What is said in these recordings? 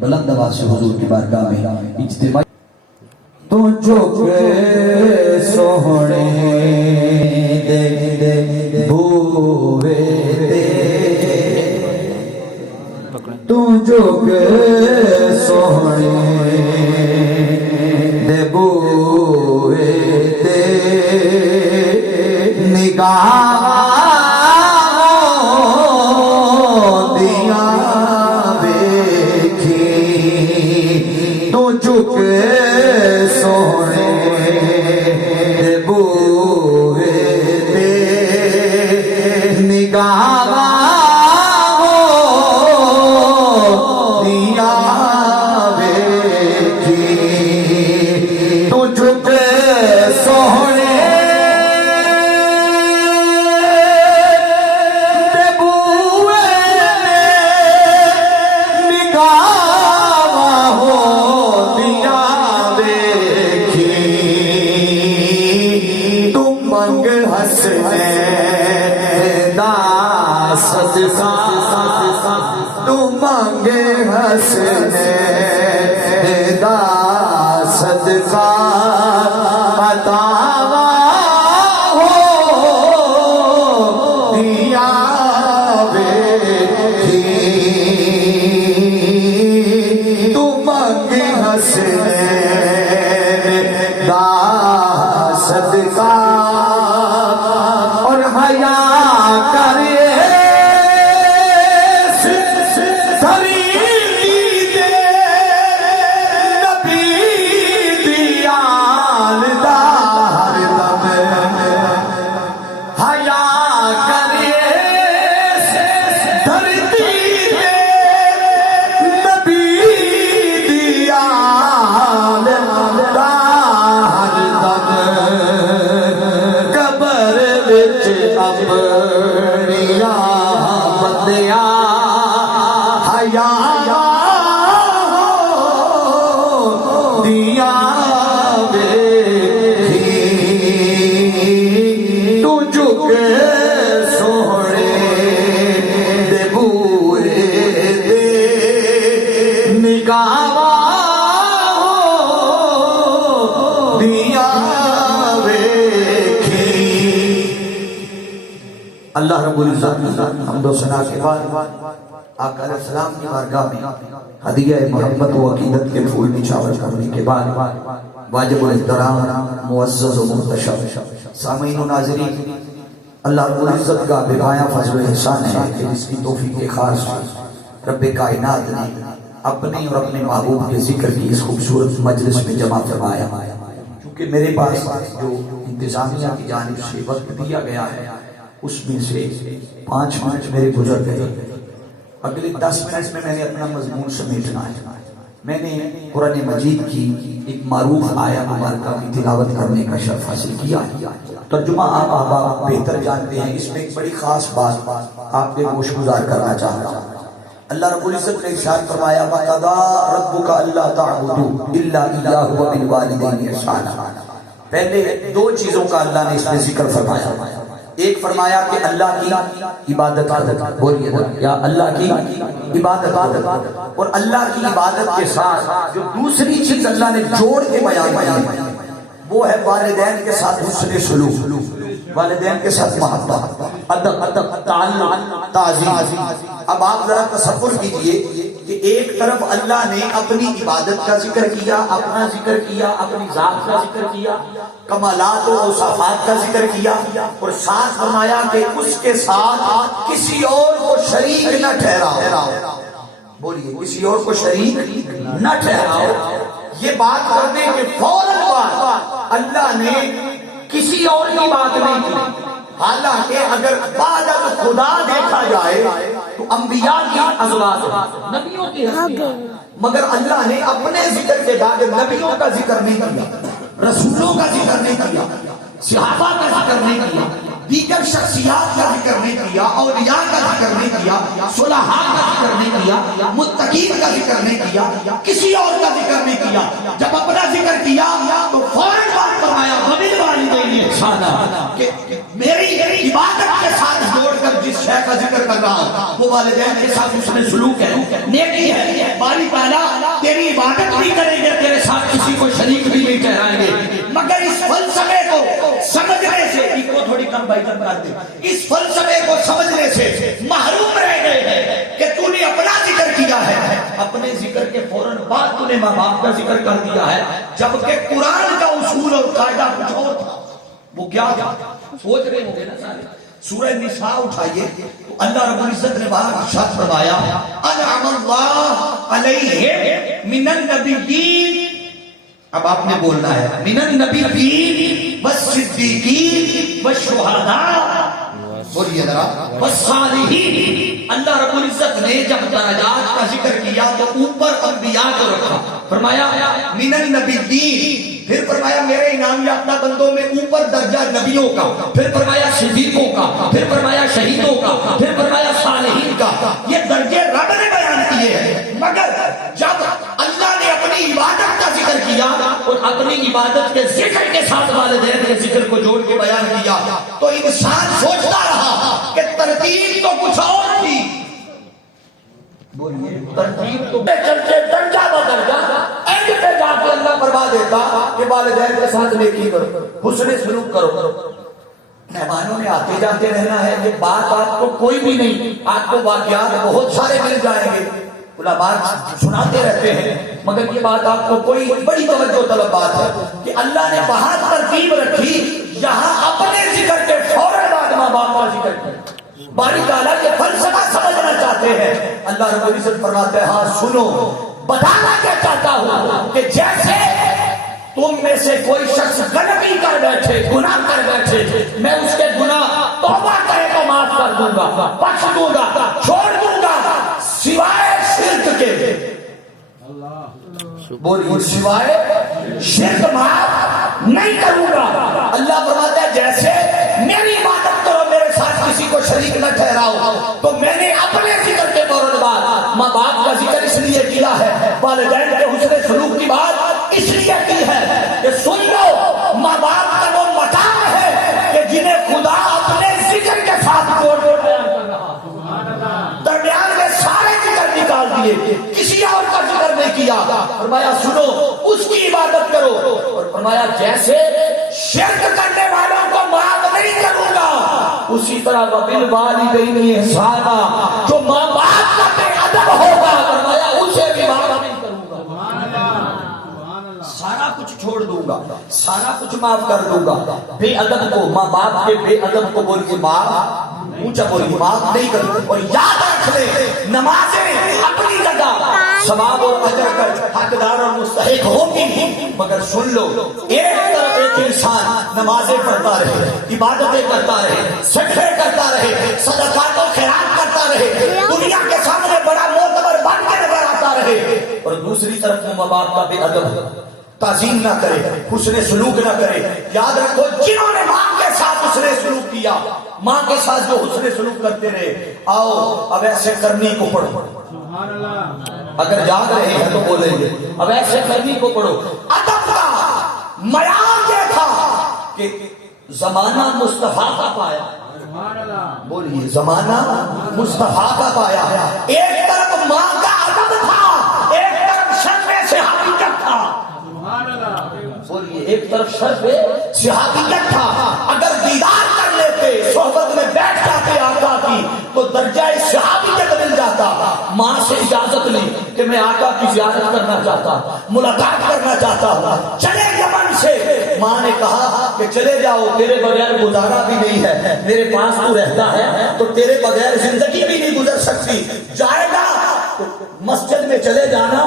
بلند آواز سے حضور کی بارگاہ میں اجتماعی تو جھک سوہنے دے بھوے تو جھک سوہنے دے بھوے نگاہ سونے بوئے نگاہ دیا بیٹھی تو جھک سونے بوئے نگاہ منگ حسنے دا صدقہ تو منگ حسنے دا صدقہ عطا ہو دیا بیٹھی تو منگ حسنے دا صدقہ حیا کرے دھری دے نبی دیال دار دم حیا کرے دھری دے نبی دیال دار دم قبر وچ اپنیاں بندیاں حیا دیا بیٹھی تو جھک سونے دے بوئے نگاہ دیا اللہ رب العزت حمد و ثنا کے بعد آقا علیہ السلام کی بارگاہ میں ہدیہ محبت و عقیدت کے پھول نچھاور کرنے کے بعد واجب الاحترام معزز و محتشم سامعین و ناظرین، اللہ رب العزت کا بے پایہ فضل و احسان ہے کہ اس کی توفیق خاص رب کائنات نے اپنے اور اپنے محبوب کے ذکر کی اس خوبصورت مجلس میں جمع فرمایا. کیونکہ میرے پاس جو انتظامیہ کی جانب سے وقت دیا گیا ہے اس میں سے 5 منٹ میرے گزر گئے. اگلے 10 منٹ میں نے اپنا مضمون سمیٹنا ہے. میں نے قرآن مجید کی ایک معروف آیت مبارکہ کی تلاوت کرنے کا شرف حاصل کیا. ترجمہ آپ احباب بہتر جانتے ہیں. اس میں ایک بڑی خاص بات آپ کے گوش گزار کرنا چاہتا ہوں. اللہ رب العزت نے ارشاد فرمایا وَقَضَىٰ رَبُّكَ أَلَّا تَعْبُدُوا إِلَّا إِيَّاهُ وَبِالْوَالِدَيْنِ إِحْسَانًا. پہلے 2 چیزوں کا اللہ نے اس میں ذکر فرمایا. ایک فرمایا کہ اللہ کی عبادت بولیے یا اللہ کی عبادت، اور اللہ کی عبادت کے ساتھ جو دوسری چیز اللہ نے جوڑ کے بیان کی وہ ہے والدین کے ساتھ حسن سلوک، والدین کے ساتھ محبت، ادب، تعلق، تعظیم. اب آپ ذرا تصور کیجئے کہ ایک طرف اللہ نے اپنی عبادت کا ذکر کیا، اپنا ذکر کیا، اپنی ذات کا ذکر کیا، کمالات و اوصافات کا ذکر کیا، اور ساتھ فرمایا کہ اس کے ساتھ کسی اور کو شریک نہ ٹھہراؤ. بولیے کسی اور کو شریک نہ ٹھہراؤ. یہ بات کرنے کے فوراً بعد اللہ نے کسی اور کی بات نہیں کی. حالانکہ اگر بعد از خدا دیکھا جائے تو انبیاء کی ازواج نبیوں کی مگر اللہ نے اپنے ذکر کے بعد نبیوں کا ذکر نہیں کیا، رسولوں کا ذکر نہیں کیا، صحابہ کا ذکر نہیں کیا، دیگر شخصیات کا ذکر نہیں کیا، اولیاء کا ذکر نہیں کیا، صلحاء کا ذکر نہیں کیا، متقین کا ذکر نہیں کیا، کسی اور کا ذکر نہیں کیا. جب اپنا ذکر کیا تو فوراً بات فرمایا وبالوالدین احسانا کہ میری عبادت کے ساتھ جوڑ کر جس شے کا ذکر کر رہا ہوں وہ والدین کے ساتھ اس میں سلوک ہے، نیکی ہے. باری تعالیٰ تیری عبادت بھی کریں گے، تیرے ساتھ کسی کو شریک بھی نہیں ٹھہرائیں گے، مگر اس فلسفے کو سمجھنے سے کو تھوڑی کم بھائی کم کر دے، اس فلسفے کو سمجھنے سے محروم رہ گئے ہیں کہ تو نے اپنا ذکر کیا ہے، اپنے ذکر کے فوراً بعد تو نے ماں باپ کا ذکر کر دیا ہے، جبکہ قرآن کا اصول اور قاعدہ کچھ اور تھا۔ وہ کیا تھا؟ سوچ رہے ہوں گے نا سارے۔ سورہ نساء اٹھائیے تو اللہ رب العزت نے وہاں ارشاد فرمایا انعم اللہ علیہم من النبیین، اب آپ نے بولنا ہے من النبیین والصدیقین والشہداء، بولیے ذرا والصالحین۔ اللہ رب العزت نے جب درجات کا ذکر کیا تو اوپر انبیاء کو رکھا، فرمایا من النبیین، پھر فرمایا میرے انعام یافتہ بندوں میں اوپر درجہ نبیوں کا، پھر فرمایا صدیقوں کا، پھر فرمایا شہیدوں کا، پھر فرمایا صالحین کا۔ یہ درجے رب نے بیان کیے ہیں، مگر جب اللہ نے اپنی عبادت کا ذکر کیا اور اپنی عبادت کے ذکر کے ساتھ والدین کے ذکر کو جوڑ کے بیان کیا تو انسان سوچتا رہا کہ ترتیب تو کچھ اور تھی، بولیے ترتیب تو چلتے درجہ بدرجہ اینڈ پہ جا کے اللہ فرما دیتا کہ والدین کے ساتھ نیکی کرو، حسن سلوک کرو، مہمانوں نے آتے جاتے رہنا ہے، یہ بات آپ کو کوئی بھی نہیں، آپ کو واقعات بہت سارے مل جائیں گے، علماء سناتے رہتے ہیں، مگر یہ بات آپ کو کوئی بڑی توجہ طلب بات ہے کہ اللہ نے وہاں ترتیب رکھی یہاں اپنے ذکر کے فوراً بعد ماں باپ کا ذکر کیا۔ باری تعالیٰ کے فلسفہ سمجھنا چاہتے ہیں، اللہ رب العزت فرماتے ہیں ہاں سنو، بتانا کیا چاہتا ہوں کہ جیسے تم میں سے کوئی شخص غلطی کر بیٹھے، گناہ کر بیٹھے، میں اس کے گناہ توبہ کرے تو معاف کر دوں گا، بخش دوں گا، چھوڑ دوں گا، سوائے شرک کے، بولیے سوائے شرک معاف نہیں کروں گا۔ اللہ فرماتا ہے جیسے میری عبادت کرو، میرے ساتھ کسی کو شریک نہ ٹھہراؤ، تو میں نے اپنے ذکر کے فوراً بعد ماں باپ کا ذکر اس لیے کیا ہے، والدین کے حسن سلوک کی بات اس لیے کی ہے کہ سن لو ماں باپ کا وہ مقام ہے کہ جنہیں خدا اپنے ذکر کے ساتھ جوڑ کے بیان کر رہا، درمیان میں سارے ذکر نکال دیے، کسی اور کا ذکر نہیں کیا، فرمایا سنو اس کی عبادت کرو، اور فرمایا جیسے شرک کرنے والوں کو معاف نہیں کروں گا اسی طرح وبالوالدین احسانا، جو ماں باپ کا بے ادب ہوگا فرمایا اسے بھی معاف نہیں کروں گا، سارا کچھ چھوڑ دوں گا، سارا کچھ معاف کر دوں گا، بے ادب کو، ماں باپ کے بے ادب کو بولیے معاف، اونچا بولیے معاف نہیں کروں، اور یاد رکھ لے نمازیں اپنی جگہ ثواب اور اجر کا حقدار اور مستحق ہوگی، مگر سن لو ایک طرف ایک انسان نمازیں پڑھتا رہے، عبادتیں کرتا رہے، صدقے کرتا رہے، صدقات و خیرات کرتا رہے، دنیا کے سامنے بڑا معتبر بن کے نظر آتا رہے، اور دوسری طرف ماں باپ کا بے ادب، تعظیم نہ کرے، حسن سلوک نہ کرے۔ یاد رکھو جنہوں نے ماں کے ساتھ حسن سلوک کیا، ماں کے ساتھ جو حسن سلوک کرتے رہے، آؤ اب ایسے کرنی کو پڑھو، اگر جاگ رہے ہیں تو بولیں گے اب ایسے کرنی کو پڑھو۔ ادب کا معیار دیکھا کہ زمانہ مصطفیٰ کا پایا، بولیے زمانہ مصطفیٰ کا پایا، ایک طرف ماں کا ادب تھا، ایک طرف شرف صحابیت تھا، بولیے ایک طرف شرف صحابیت تھا، اگر دیدار کر لیتے، صحبت میں بیٹھ جاتے آقا کی تو درجہ صحابیت مل جاتا۔ ماں سے اجازت لی کہ میں آقا کی زیارت کرنا چاہتا، ملاقات کرنا چاہتا ہوں، چلے یمن سے، ماں نے کہا کہ چلے جاؤ، تیرے بغیر گزارا بھی نہیں ہے، میرے پاس تو رہتا ہے تو تیرے بغیر زندگی بھی نہیں گزر سکتی، جائے گا تو مسجد میں چلے جانا،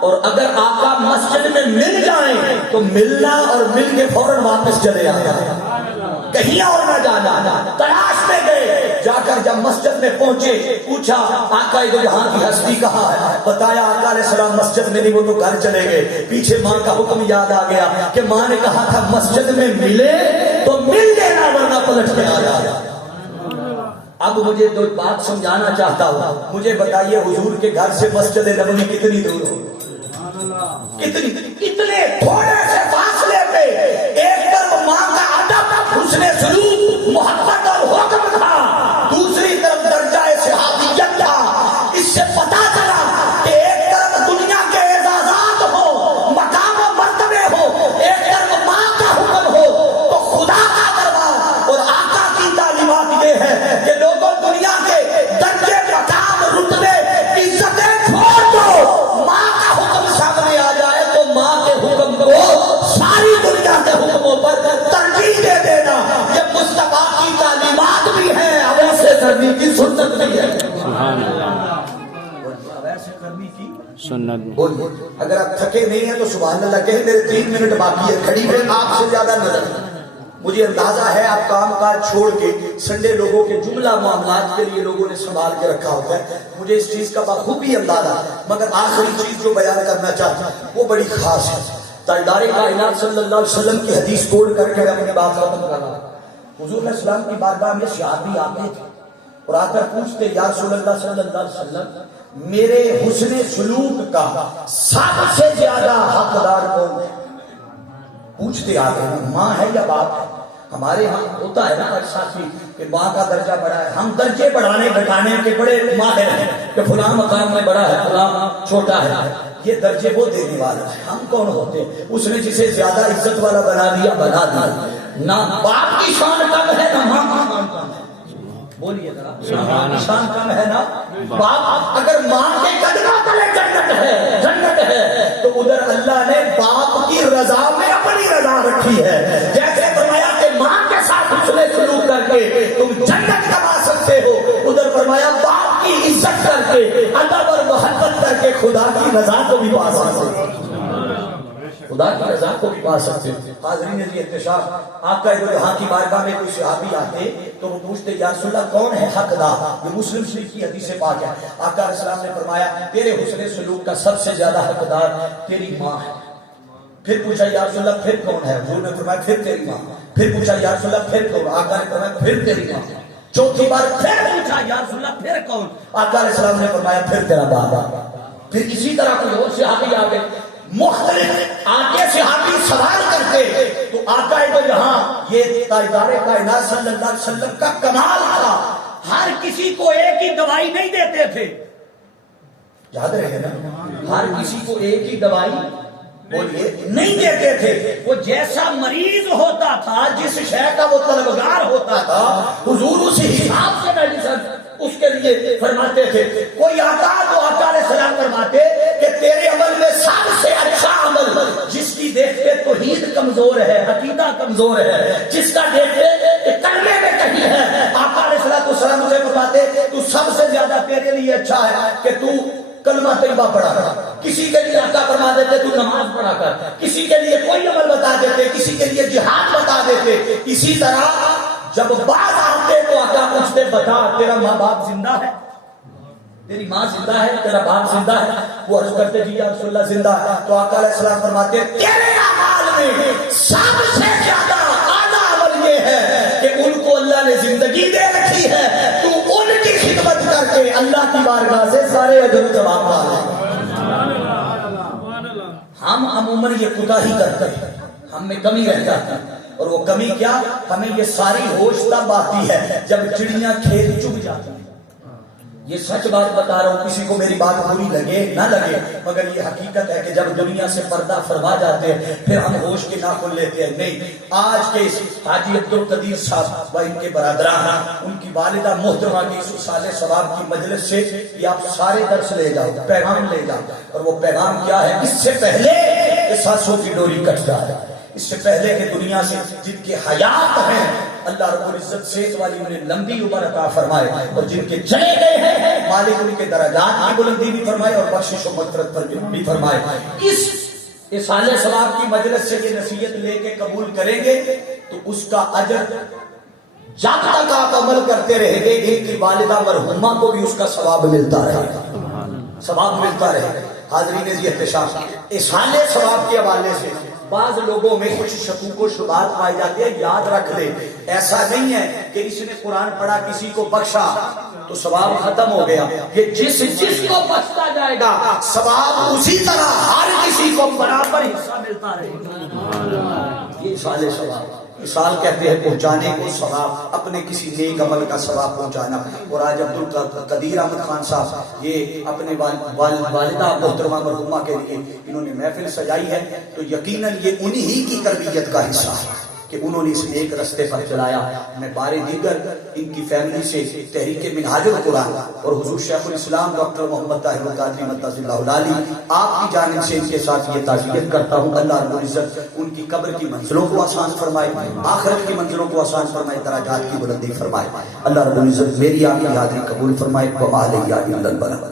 اور اگر آقا مسجد میں مل جائیں تو ملنا اور مل کے فوراً واپس چلے آنا، کہیں اور نہ جانا۔ تلاش میں گئے، جا کر جب مسجد میں پہنچے پوچھا آقا دو جہاں کی ہستی کہاں ہے، بتایا آقا علیہ السلام مسجد میں نہیں، وہ تو گھر چلے گئے۔ پیچھے ماں کا حکم یاد آ گیا کہ ماں نے کہا تھا مسجد میں ملے تو مل لینا ورنہ پلٹ کے آ جانا۔ اب مجھے دو بات سمجھانا چاہتا ہوں، مجھے بتائیے حضور کے گھر سے مسجد نبوی کتنی دور ہو؟ اتنے تھوڑے سے فاصلے پہ ایک طرف ماں کا ادب، حسن سلوک، محبت اور حکم تھا، دوسری طرف درجہ صحابیت تھا۔ اس سے پتا چلا کہ ایک طرف دنیا کے اعزاز سنت میں بولیے اگر آپ تھکے نہیں ہیں تو سبحان اللہ کہیں میرے 3 منٹ باقی ہے، کھڑی ہے آپ سے زیادہ نظر مجھے اندازہ ہے آپ کام کاج چھوڑ کے سنڈے لوگوں کے جملہ معاملات کے لیے لوگوں نے سنبھال کے رکھا ہوتا ہے، مجھے اس چیز کا بخوبی اندازہ ہے، مگر آخری چیز جو بیان کرنا چاہتا ہوں وہ بڑی خاص ہے۔ تاجدار کائنات صلی اللہ علیہ وسلم کی حدیث کوڈ کر کے میں اپنی بات ختم کر رہا ہوں۔ حضور علیہ السلام کی بارگاہ میں صحابی آتے تھے اور آ کر پوچھتے یا رسول اللہ صلی اللہ علیہ وسلم میرے حسن سلوک کا سب سے زیادہ حقدار کون ہے؟ پوچھتے آتے ہیں ماں ہے یا باپ ہے؟ ہمارے ہاں ہوتا ہے نا ساتھی کہ ماں کا درجہ بڑا ہے، ہم درجے بڑھانے گھٹانے کے بڑے ماہر ہیں کہ فلاں مقام میں بڑا ہے فلاں چھوٹا ہے، یہ درجے وہ دینے والا ہے، ہم کون ہوتے ہیں؟ اس نے جسے زیادہ عزت والا بنا دیا بنا دیا، نہ باپ کی شان کم ہے نہ ماں کی شان کم ہے، بولیے ذرا شان کم ہے نا باپ، اگر ماں کے قدموں تلے جنت ہے تو ادھر اللہ نے باپ کی رضا میں اپنی رضا رکھی ہے، جیسے فرمایا کہ ماں کے ساتھ حسن سلوک کر کے تم جنت کما سکتے ہو، ادھر فرمایا باپ کی عزت کر کے ادب اور محبت کر کے خدا کی رضا کو بھی پا سکتے ہو، خدا کی رضا کو بھی پا سکتے ہیں۔ حاضرین عزیز احتشام، آقا دو جہاں کی بارگاہ میں کوئی صحابی آتے تو وہ پوچھتے یا رسول اللہ کون ہے حقدار؟ یہ مسلم شریف کی حدیث پاک ہے۔ آقا علیہ السلام نے فرمایا تیرے حسن سلوک کا سب سے زیادہ حقدار تیری ماں ہے۔ پھر پوچھا یا رسول اللہ پھر کون ہے؟ حضور نے فرمایا پھر تیری ماں۔ پھر پوچھا یا رسول اللہ پھر کون؟ آقا نے فرمایا پھر تیری ماں۔ چوتھی بار پھر پوچھا یا رسول اللہ پھر کون؟ آقا علیہ السلام نے فرمایا پھر تیرا باپ۔ پھر اسی طرح کوئی اور صحابی آ گئے، مختلف آگے صحابی سوال کرتے تو آقا دو جہاں یہ تاجدار کائنات صلی اللہ علیہ وسلم کا کمال تھا، ہر کسی کو ایک ہی دوائی نہیں دیتے تھے، یاد رہے نا، ہر کسی کو ایک ہی دوائی بولیے نہیں دیتے تھے، وہ جیسا مریض ہوتا تھا جس شے کا وہ طلبگار ہوتا تھا حضور اسی حساب سے میڈیسن اس کے لیے فرماتے تھے۔ کوئی آتا تو آقا علیہ السلام فرماتے کہ تیرے عمل میں سب سے اچھا عمل جس کی دیکھتے توحید کمزور ہے، عقیدہ کمزور ہے، جس کا دیکھتے کہ کلمے میں کہیں ہے، آقا علیہ السلام اسے فرماتے تو سب سے زیادہ تیرے لیے اچھا ہے کہ تو کلمہ طیبہ پڑھا کر، کسی کے لیے آقا فرما دیتے تو نماز پڑھا کر، کسی کے لیے کوئی عمل بتا دیتے، کسی کے لیے جہاد بتا دیتے، اسی طرح جب بعض آتے تو آقا پوچھتے بتا تیرا ماں باپ زندہ ہے، تیری ماں زندہ ہے، تیرا باپ زندہ ہے؟ وہ عرض کرتے جی یا رسول اللہ زندہ ہے، تو آقا علیہ السلام فرماتے تیرے اعمال میں سب سے زیادہ اعلیٰ عمل یہ ہے کہ ان کو اللہ نے زندگی دے رکھی ہے، تو ان کی خدمت کر کے اللہ کی بارگاہ سے سارے اجر و ثواب پا لے۔ ہم عموماً یہ کوتاہی کرتے ہیں، ہم میں کمی رہ جاتی ہے، اور وہ کمی کیا، ہمیں یہ ساری ہوش تب آتی ہے جب چڑیاں کھیت چگ جاتی ہیں۔ یہ سچ بات بتا رہا ہوں، کسی کو میری بات بری لگے نہ لگے، مگر یہ حقیقت ہے کہ جب دنیا سے پردہ فرما جاتے ہیں پھر ہم ہوش کے ناخن لیتے ہیں۔ نہیں، آج کے اس حاجی عبدالقدیر صاحب و ان کے برادران، ان کی والدہ محترمہ کی اس سال ثواب کی مجلس سے یہ آپ سارے درس لے جاؤ، پیغام لے جاؤ، اور وہ پیغام کیا ہے؟ اس سے پہلے کہ سانسوں کی ڈوری کٹ جائے، اس سے پہلے کہ دنیا سے جن کے حیات ہیں اللہ رب العزت صحت والی انہیں لمبی عمر عطا فرمائے، اور جن کے چلے گئے ہیں مالک ان کے درجات کی بلندی بھی فرمائے اور بخشش و مغفرت پر بھی فرمائے۔ اس سال ثواب کی مجلس سے یہ نصیحت لے کے قبول کریں گے تو اس کا اجر جب تک آپ عمل کرتے رہیں گے ان کی والدہ مرحومہ کو بھی اس کا ثواب ملتا رہے گا، ثواب ملتا رہے گا۔ حاضرین عزیز احتشام، اس سال ثواب کے حوالے سے بعض لوگوں میں کچھ شکوک و شبہات پائی جاتی ہے، یاد رکھ لے ایسا نہیں ہے کہ اس نے قرآن پڑھا کسی کو بخشا تو ثواب ختم ہو گیا، یہ جس کو بخشتا جائے گا ثواب اسی طرح ہر کسی کو برابر حصہ ملتا رہے گا۔ یہ سال ثواب، مثال کہتے ہیں پہنچانے کو ثواب، اپنے کسی نیک عمل کا ثواب پہنچانا۔ اور آج عبدالقدیر احمد خان صاحب یہ اپنے والدہ محترمہ مرحومہ کے لیے انہوں نے محفل سجائی ہے، تو یقیناً یہ انہی کی تربیت کا حصہ ہے کہ انہوں نے اس ایک رستے پر چلایا۔ میں بار دیگر ان کی فیملی سے تحریک منہاج القرآن اور حضور شیخ الاسلام ڈاکٹر محمد طاہر القادری مدثر اللہ علیہ آپ کی جانب سے ان کے ساتھ یہ تعزیت کرتا ہوں۔ اللہ رب العزت ان کی قبر کی منزلوں کو آسان فرمائے، آخرت کی منزلوں کو آسان فرمائے، درجات کی بلندی فرمائے۔ اللہ رب العزت میری آپ کی حاضری قبول فرمائے۔ وما علیہ الا البلاغ۔